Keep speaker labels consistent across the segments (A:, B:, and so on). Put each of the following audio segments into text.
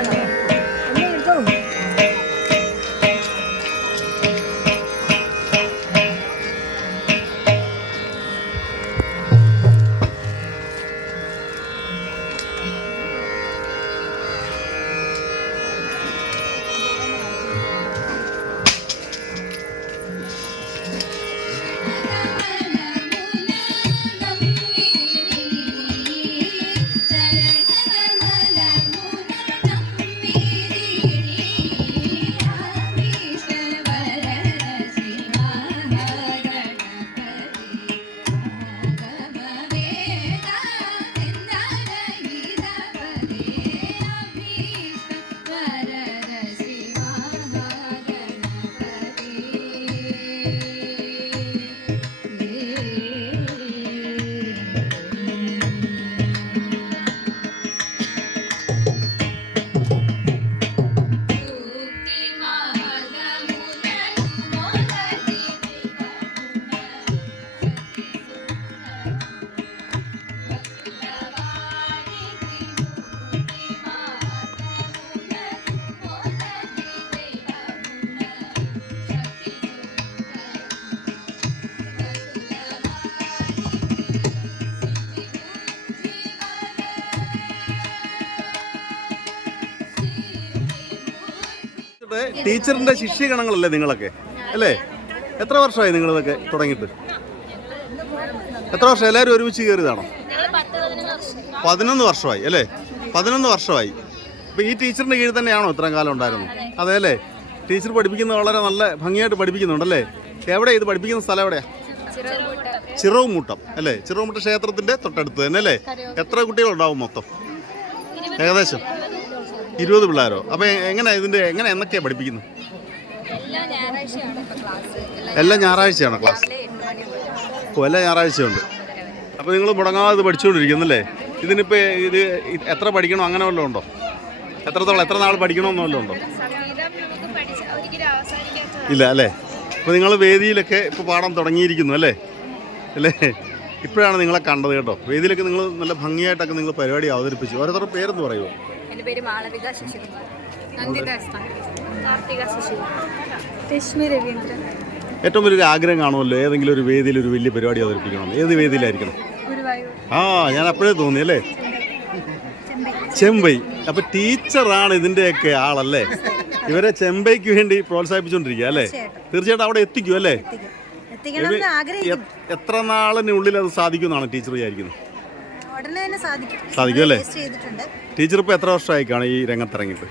A: ഇവിടെ ടീച്ചറിന്റെ ശിഷ്യഗണങ്ങളല്ലേ നിങ്ങളൊക്കെ? അല്ലേ? എത്ര വർഷമായി നിങ്ങൾ ഇതൊക്കെ തുടങ്ങിയിട്ട്? എത്ര വർഷം? എല്ലാവരും ഒരുമിച്ച് കയറിയതാണോ? പതിനൊന്ന് വർഷമായി അല്ലേ? പതിനൊന്ന് വർഷമായി. ഇപ്പം ഈ ടീച്ചറിന്റെ കീഴിൽ തന്നെയാണോ ഇത്രയും കാലം ഉണ്ടായിരുന്നത്? അതെ അല്ലേ? ടീച്ചർ പഠിപ്പിക്കുന്നത് വളരെ നല്ല ഭംഗിയായിട്ട് പഠിപ്പിക്കുന്നുണ്ടല്ലേ? എവിടെ ഇത് പഠിപ്പിക്കുന്ന സ്ഥലം എവിടെയാ? ചിറവുമൂട്ടം അല്ലേ? ചിറവുമൂട്ടം ക്ഷേത്രത്തിന്റെ തൊട്ടടുത്ത് തന്നെ അല്ലേ? എത്ര കുട്ടികളുണ്ടാവും മൊത്തം? ഏകദേശം? ഇരുപത് പിള്ളേരോ? അപ്പോൾ എങ്ങനെ ഇതിന്റെ എങ്ങനെ എന്നൊക്കെയാ പഠിപ്പിക്കുന്നത്?
B: എല്ലാ ഞായറാഴ്ചയാണ് ക്ലാസ്.
A: ഓ എല്ലാ ഞായറാഴ്ചയുണ്ട്. അപ്പോൾ നിങ്ങൾ മുടങ്ങാതെ പഠിച്ചുകൊണ്ടിരിക്കുന്നല്ലേ ഇതിനിപ്പോൾ ഇത് എത്ര പഠിക്കണോ അങ്ങനെ വല്ലതും ഉണ്ടോ? എത്രത്തോളം എത്ര നാൾ പഠിക്കണമെന്ന് വല്ലതും ഉണ്ടോ? ഇല്ല അല്ലേ? അപ്പോൾ നിങ്ങൾ വേദിയിലൊക്കെ ഇപ്പോൾ പാടാൻ തുടങ്ങിയിരിക്കുന്നു അല്ലേ? അല്ലേ? ഇപ്പോഴാണ് നിങ്ങളെ കണ്ടത് കേട്ടോ. വേദിയിലൊക്കെ നിങ്ങൾ നല്ല ഭംഗിയായിട്ടൊക്കെ നിങ്ങൾ പരിപാടി അവതരിപ്പിച്ചു. ഓരോരുത്തരുടെ പേരെന്ന് പറയുമോ
B: എന്റെ പേര് മാളവിക ശശികുമാർ. നന്ദിത കാർത്തിക ശശികുമാർ. രശ്മി രവീന്ദ്രൻ.
A: ഏറ്റവും വലിയൊരു ആഗ്രഹം കാണുമല്ലോ? ഏതെങ്കിലും ഒരു വേദിയിൽ ഒരു വലിയ പരിപാടി അവതരിപ്പിക്കണം. ഏത് വേദിയിലായിരിക്കണം? ആ ഞാൻ അപ്പോഴേ തോന്നി അല്ലേ? ചെമ്പൈ. അപ്പൊ ടീച്ചറാണ് ഇതിന്റെയൊക്കെ ആളല്ലേ? ഇവരെ ചെമ്പൈക്ക് വേണ്ടി പ്രോത്സാഹിപ്പിച്ചുകൊണ്ടിരിക്കുക അല്ലേ? തീർച്ചയായിട്ടും. അവിടെ എത്തിക്കും അല്ലേ? എത്ര നാളിനുള്ളിൽ അത് സാധിക്കുമെന്നാണ് ടീച്ചർ വിചാരിക്കുന്നത്?
C: ഉടനെ തന്നെ സാധിക്കും.
A: സാധിക്കും അല്ലേ?
C: ചെയ്തിട്ടുണ്ട്.
A: ടീച്ചർ ഇപ്പോൾ എത്ര വർഷമായി കാണും ഈ രംഗത്തിറങ്ങിയിട്ട്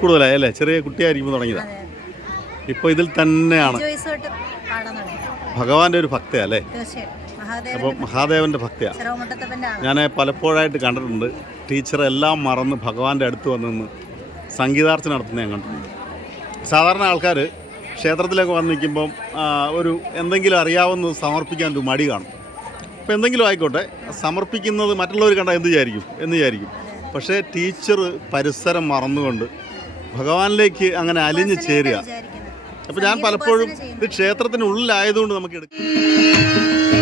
A: കൂടുതലായി. അല്ലേ? ചെറിയ കുട്ടിയായിരിക്കുമ്പോൾ തുടങ്ങിയതാ.
C: അതെ
A: ഇപ്പോൾ ഇതിൽ തന്നെയാണ്. ഭഗവാന്റെ ഒരു ഭക്തയാ അല്ലേ? അപ്പോൾ മഹാദേവന്റെ ഭക്തയാ. ഞാൻ പലപ്പോഴായിട്ട് കണ്ടിട്ടുണ്ട്. ടീച്ചർ എല്ലാം മറന്ന് ഭഗവാന്റെ അടുത്ത് വന്ന് നിന്ന് സംഗീതാർച്ചന നടത്തുന്ന ഞാൻ കണ്ടിട്ടുണ്ട്. സാധാരണ ആൾക്കാർ ക്ഷേത്രത്തിലൊക്കെ വന്ന് നിൽക്കുമ്പം ഒരു എന്തെങ്കിലും അറിയാവുന്ന സമർപ്പിക്കാൻ ഒരു മടി കാണും. അപ്പോൾ എന്തെങ്കിലും ആയിക്കോട്ടെ. സമർപ്പിക്കുന്നത് മറ്റുള്ളവർ കണ്ടാൽ എന്ത് വിചാരിക്കും? എന്ന് വിചാരിക്കും. പക്ഷേ ടീച്ചർ പരിസരം മറന്നുകൊണ്ട് ഭഗവാനിലേക്ക് അങ്ങനെ അലിഞ്ഞു ചേരുക. അപ്പോൾ ഞാൻ പലപ്പോഴും ഇത് ക്ഷേത്രത്തിനുള്ളിലായതുകൊണ്ട് നമുക്ക് എടുക്കാം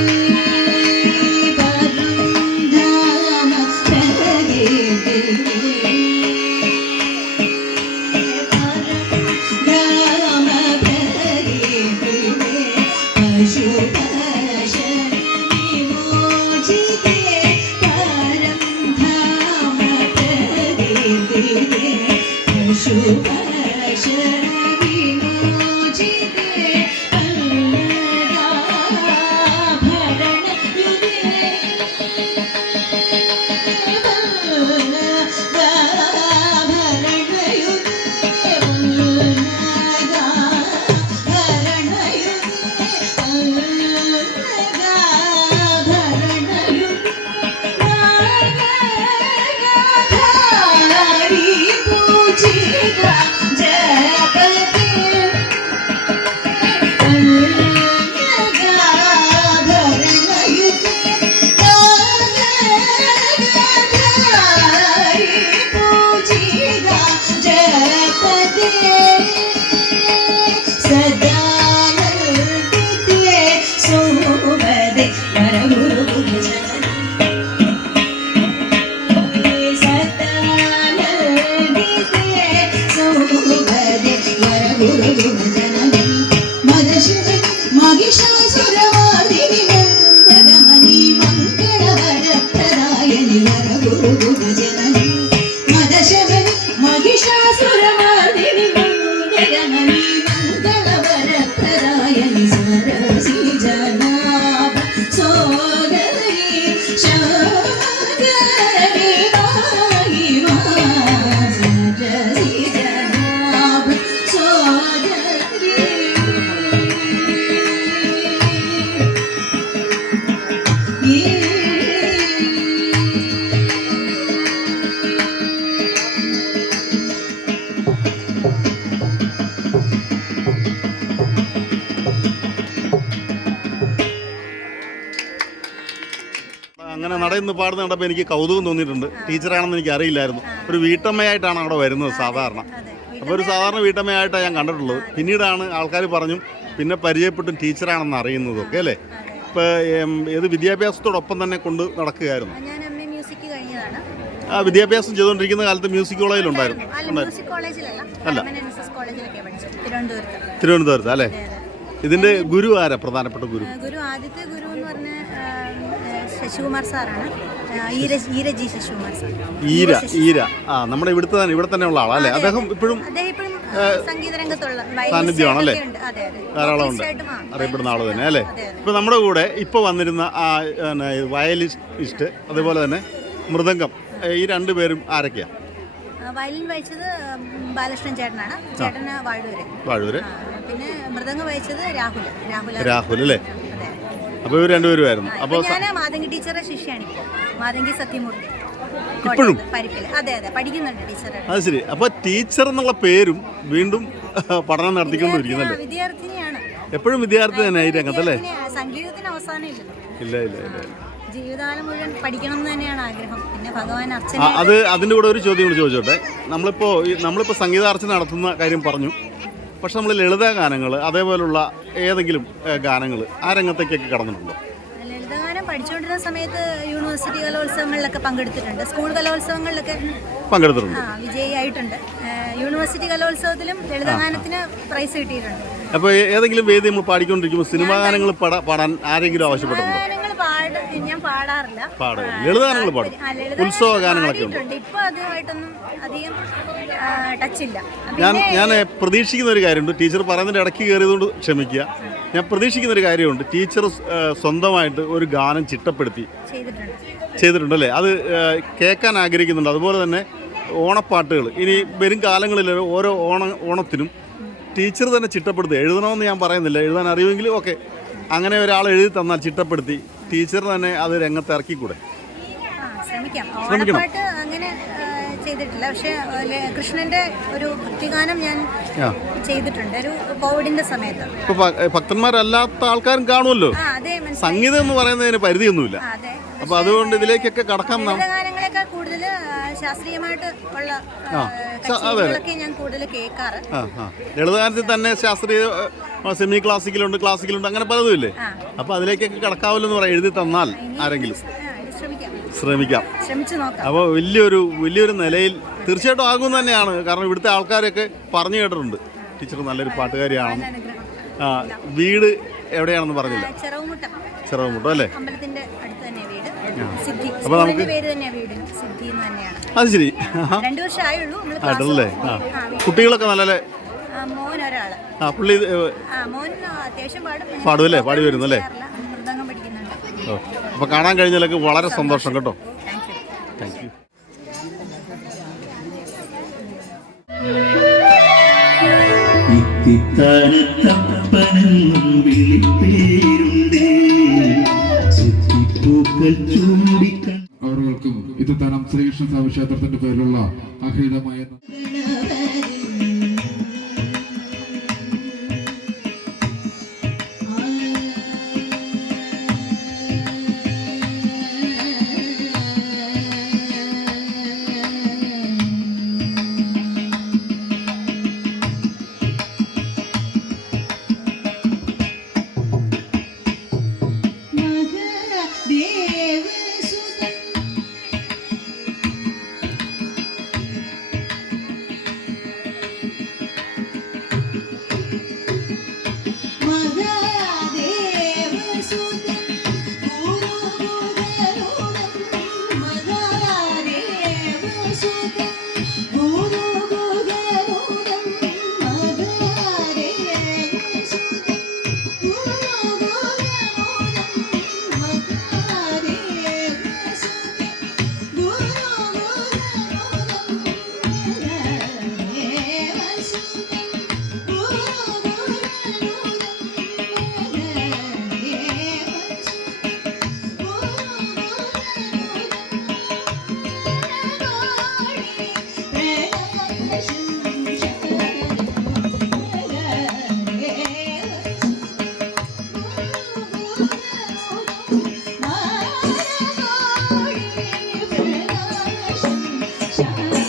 D: നടന്ന് പാടുന്ന കണ്ടപ്പോൾ എനിക്ക് കൗതുകം തോന്നിയിട്ടുണ്ട്. ടീച്ചറാണെന്ന് എനിക്ക് അറിയില്ലായിരുന്നു. ഒരു വീട്ടമ്മയായിട്ടാണ് അവിടെ വരുന്നത് സാധാരണ. അപ്പോൾ ഒരു സാധാരണ വീട്ടമ്മയായിട്ടാണ് ഞാൻ കണ്ടിട്ടുള്ളത്. പിന്നീടാണ് ആൾക്കാർ പറഞ്ഞു പിന്നെ പരിചയപ്പെട്ടും ടീച്ചറാണെന്ന് അറിയുന്നതൊക്കെ അല്ലേ? ഇപ്പോൾ ഏത് വിദ്യാഭ്യാസത്തോടൊപ്പം തന്നെ കൊണ്ട് നടക്കുകയായിരുന്നു. ആ വിദ്യാഭ്യാസം ചെയ്തുകൊണ്ടിരിക്കുന്ന കാലത്ത് മ്യൂസിക്
C: കോളേജിൽ ഉണ്ടായിരുന്നു
D: അല്ല.
C: തിരുവനന്തപുരത്ത്.
D: അല്ലേ? ഇതിന്റെ ഗുരു ആരാ? പ്രധാനപ്പെട്ട ഗുരു.
C: ഗുരു ആദ്യത്തെ ഗുരു എന്ന് പറഞ്ഞ ആ, ആ, ശശികുമാർ സാറാണ്. ഈര ഈര ജി ശശികുമാർ സാർ.
D: ഈര ഈര. ആ നമ്മുടെ ഇവിടുത്തെ തന്നെ ഇവിടെ തന്നെ ഉള്ള ആളാ അല്ലേ അദ്ദേഹം ഇപ്പോഴും
C: അദ്ദേഹം ഇപ്പോഴും സംഗീത രംഗത്തുള്ള
D: സാന്നിധ്യമാണല്ലേ? ധാരാളം ഉണ്ട്. അറിയപ്പെടുന്ന ആൾ തന്നെ അല്ലേ. ഇപ്പൊ നമ്മുടെ കൂടെ ഇപ്പൊ വന്നിരുന്ന ആ വയലിസ്റ്റ് അതുപോലെ തന്നെ മൃദംഗം ഈ രണ്ടുപേരും ആരൊക്കെയാ?
C: വയലിൻ വായിച്ചത് ബാലകൃഷ്ണൻ ചേട്ടനാണ്. ചേട്ടന് വാഴൂര്.
D: വാഴൂര്.
C: പിന്നെ മൃദംഗം വായിച്ചത് രാഹുൽ രാഹുൽ
D: രാഹുൽ അല്ലേ?
C: അതെ
D: അപ്പൊ ഇവർ രണ്ടുപേരുമായിരുന്നു.
C: അപ്പൊ
D: അപ്പോൾ
C: ഞാൻ മാതങ്കി ടീച്ചറെ ശിഷ്യാണ് മാതങ്കി സത്യമൂർത്തി.
D: ഇപ്പോഴും?
C: കോട്ടയത്ത്, അതെ അതെ. പഠിക്കുന്നുണ്ട് ടീച്ചറെ
D: അത് ശരി. അപ്പൊ ടീച്ചർ എന്നുള്ള പേരും വീണ്ടും പഠനം നടത്തിക്കൊണ്ടിരിക്കുന്നല്ലേ
C: വിദ്യാർത്ഥിനിയാണ്.
D: എപ്പോഴും വിദ്യാർത്ഥി തന്നെ ഈ രംഗത്തല്ലേ.
C: സംഗീതത്തിന് അവസാനം
D: ഇല്ല. ഇല്ല ഇല്ല ഇല്ല.
C: ജീവിതകാലം മുഴുവൻ പഠിക്കണം എന്ന് തന്നെയാണ് ആഗ്രഹം. പിന്നെ ഭഗവാൻ അർച്ചന
D: അത് അതിന്റെ കൂടെ ഒരു ചോദ്യം കൂടി ചോദിച്ചോട്ടെ? നമ്മളിപ്പോ നമ്മളിപ്പോ നമ്മളിപ്പോൾ സംഗീതാർച്ചന നടത്തുന്ന കാര്യം പറഞ്ഞു. പക്ഷെ നമ്മൾ ലളിത ഗാനങ്ങൾ അതേപോലുള്ള ഏതെങ്കിലും ഗാനങ്ങൾ ആ രംഗത്തേക്കൊക്കെ കടന്നിട്ടുണ്ടോ?
C: ലളിതഗാനം പഠിച്ചുകൊണ്ടിരുന്ന സമയത്ത് യൂണിവേഴ്സിറ്റി കലോത്സവങ്ങളിലൊക്കെ പങ്കെടുത്തിട്ടുണ്ട്. സ്കൂൾ കലോത്സവങ്ങളിലൊക്കെ
D: പങ്കെടുത്തിട്ടുണ്ട്.
C: വിജയിയായിട്ടുണ്ട്. യൂണിവേഴ്സിറ്റി കലോത്സവത്തിലും ലളിതഗാനത്തിന് പ്രൈസ് കിട്ടിയിട്ടുണ്ട്.
D: അപ്പോൾ ഏതെങ്കിലും വേദി നമ്മൾ പാടിക്കൊണ്ടിരിക്കുമ്പോൾ സിനിമാ ഗാനങ്ങൾ പാടാൻ ആരെങ്കിലും ആവശ്യപ്പെട്ടിട്ടുണ്ടോ?
C: ഞാൻ പാടാറില്ല.
D: പാടും. ലളിത പാടും ഉത്സവ ഗാനങ്ങളൊക്കെ ഉണ്ട്.
C: പാടിയിട്ടുണ്ട്. ഇപ്പൊ അതുമായിട്ടൊന്നും അധികം ടച്ച് ഇല്ല.
D: ഞാൻ ഞാൻ പ്രതീക്ഷിക്കുന്ന ഒരു കാര്യമുണ്ട്. ടീച്ചർ പറയുന്നതിന്റെ ഇടയ്ക്ക് കയറിയതുകൊണ്ട് ക്ഷമിക്കുക. ഞാൻ പ്രതീക്ഷിക്കുന്ന ഒരു കാര്യമുണ്ട്. ടീച്ചർ സ്വന്തമായിട്ട് ഒരു ഗാനം ചിട്ടപ്പെടുത്തി
C: ചെയ്തിട്ടുണ്ട്.
D: അല്ലേ? അത് കേൾക്കാൻ ആഗ്രഹിക്കുന്നുണ്ട്. അതുപോലെ തന്നെ ഓണപ്പാട്ടുകൾ. ഇനി വരും കാലങ്ങളിൽ ഓരോ ഓണ ഓണത്തിനും ടീച്ചർ തന്നെ ചിട്ടപ്പെടുത്തി. എഴുതണമെന്ന് ഞാൻ പറയുന്നില്ല. എഴുതാൻ അറിയുമെങ്കിലും ഓക്കെ. അങ്ങനെ ഒരാൾ എഴുതി തന്നാൽ ചിട്ടപ്പെടുത്തി ടീച്ചർ തന്നെ അത് രംഗത്ത് ഇറക്കിക്കൂടെ?
C: ശ്രമിക്കാം. ഓണപ്പാട്ട് അങ്ങനെ ചെയ്തിട്ടില്ല. പക്ഷേ കൃഷ്ണന്റെ ഒരു ഭക്തിഗാനം ഞാൻ ചെയ്തിട്ടുണ്ട്. ഒരു കോവിഡിന്റെ സമയത്ത്.
D: ഭക്തന്മാരല്ലാത്ത ആൾക്കാരും കാണുമല്ലോ. സംഗീതം എന്ന് പറയുന്നതിന് പരിധിയൊന്നുമില്ല. അപ്പൊ അതുകൊണ്ട് ഇതിലേക്കൊക്കെ കടക്കാം
C: ഗാനങ്ങളെക്കാൾ കൂടുതൽ ശാസ്ത്രീയമായിട്ട് ഉള്ള ഞാൻ കൂടുതൽ കേൾക്കാറ്.
D: ലളിതഗാനത്തിൽ തന്നെ ശാസ്ത്രീയ സെമി ക്ലാസിക്കലുണ്ട് ക്ലാസിക്കലുണ്ട് അങ്ങനെ പലതും ഇല്ലേ
C: അപ്പൊ
D: അപ്പോൾ അതിലേക്കൊക്കെ കടക്കാവല്ലോ എന്ന് പറയാം എഴുതി തന്നാൽ ആരെങ്കിലും
C: ശ്രമിക്കാം.
D: അപ്പോൾ വലിയൊരു വലിയൊരു നിലയിൽ തീർച്ചയായിട്ടും ആകും തന്നെയാണ്. കാരണം ഇവിടുത്തെ ആൾക്കാരൊക്കെ പറഞ്ഞു കേട്ടിട്ടുണ്ട്. ടീച്ചർ നല്ലൊരു
C: പാട്ടുകാരിയാണ്
D: ആ വീട് എവിടെയാണെന്ന് പറഞ്ഞില്ല?
C: ആ, ചെറവുമുട്ടം
D: അല്ലേ?
C: അമ്പലത്തിന്റെ അടുത്ത് വീട്. സിദ്ധി.
D: അപ്പൊ നമുക്ക് അത് ശരി. ആഹാ.
C: രണ്ടു വർഷം ആയുള്ളൂ. നമ്മൾ
D: ആയിട്ടല്ലേ ആ
C: ആ, വീ-
D: കുട്ടികളൊക്കെ നല്ല
C: ഒരാൾ
D: ആ പുള്ളി
C: ആ മോൻ അത്യാവശ്യം പാടും.
D: പാടുമല്ലേ? പാടി വരുന്നല്ലേ?
C: അല്ലേ? മൃദംഗം പഠിക്കുന്നുണ്ട്
D: അപ്പോൾ കാണാൻ കഴിഞ്ഞതിലൊക്കെ വളരെ സന്തോഷം കേട്ടോ.
C: താങ്ക് യു
E: ചെത്തിപ്പൂക്കൾ ചൂടിക്കൺ
A: അവർക്കും ശ്രീകൃഷ്ണ സ്വാമി ക്ഷേത്രത്തിന്റെ പേരിലുള്ള അഹിതമായ
F: Thank
A: you.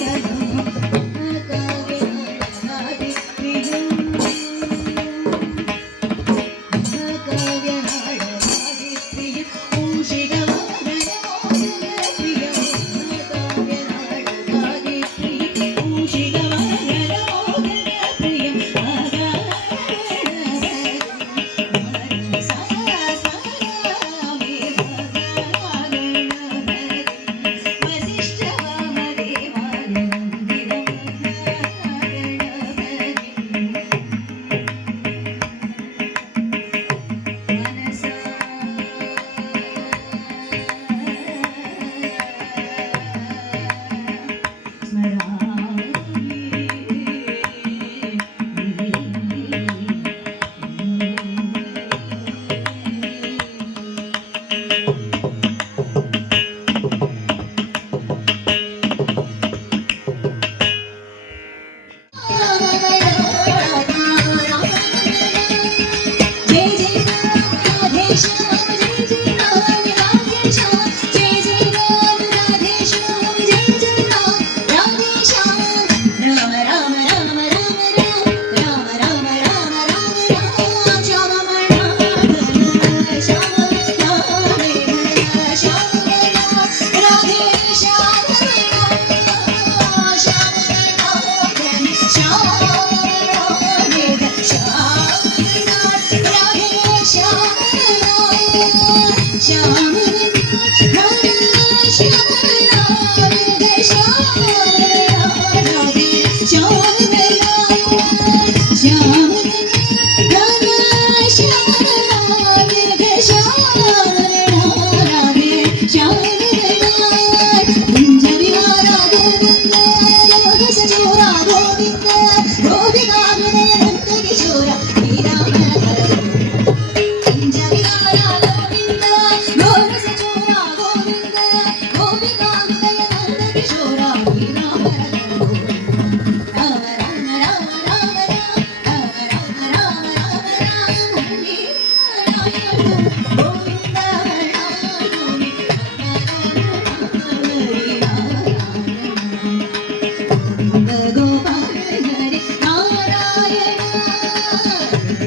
A: じ。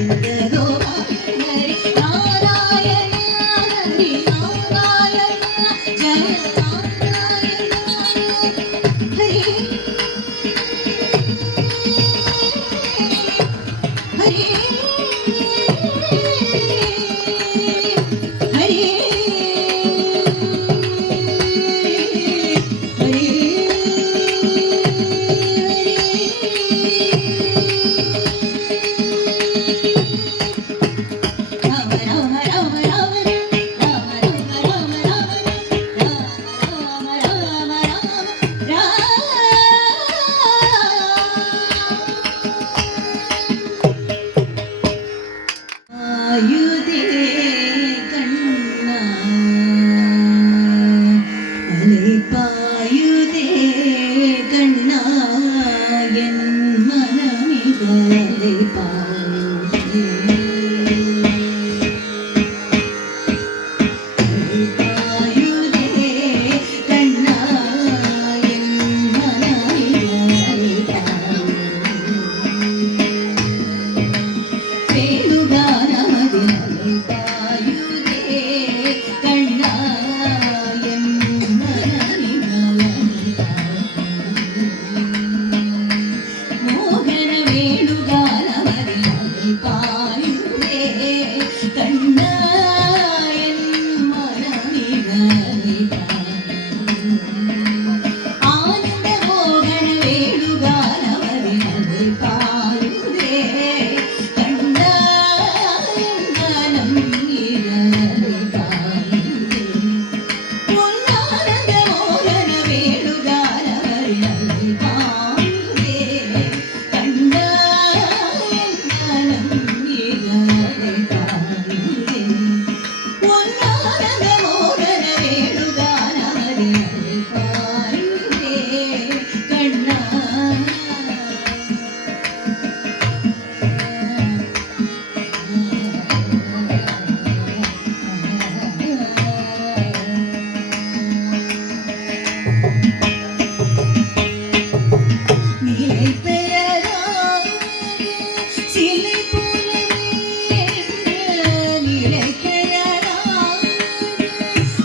A: Thank you.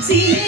A: see.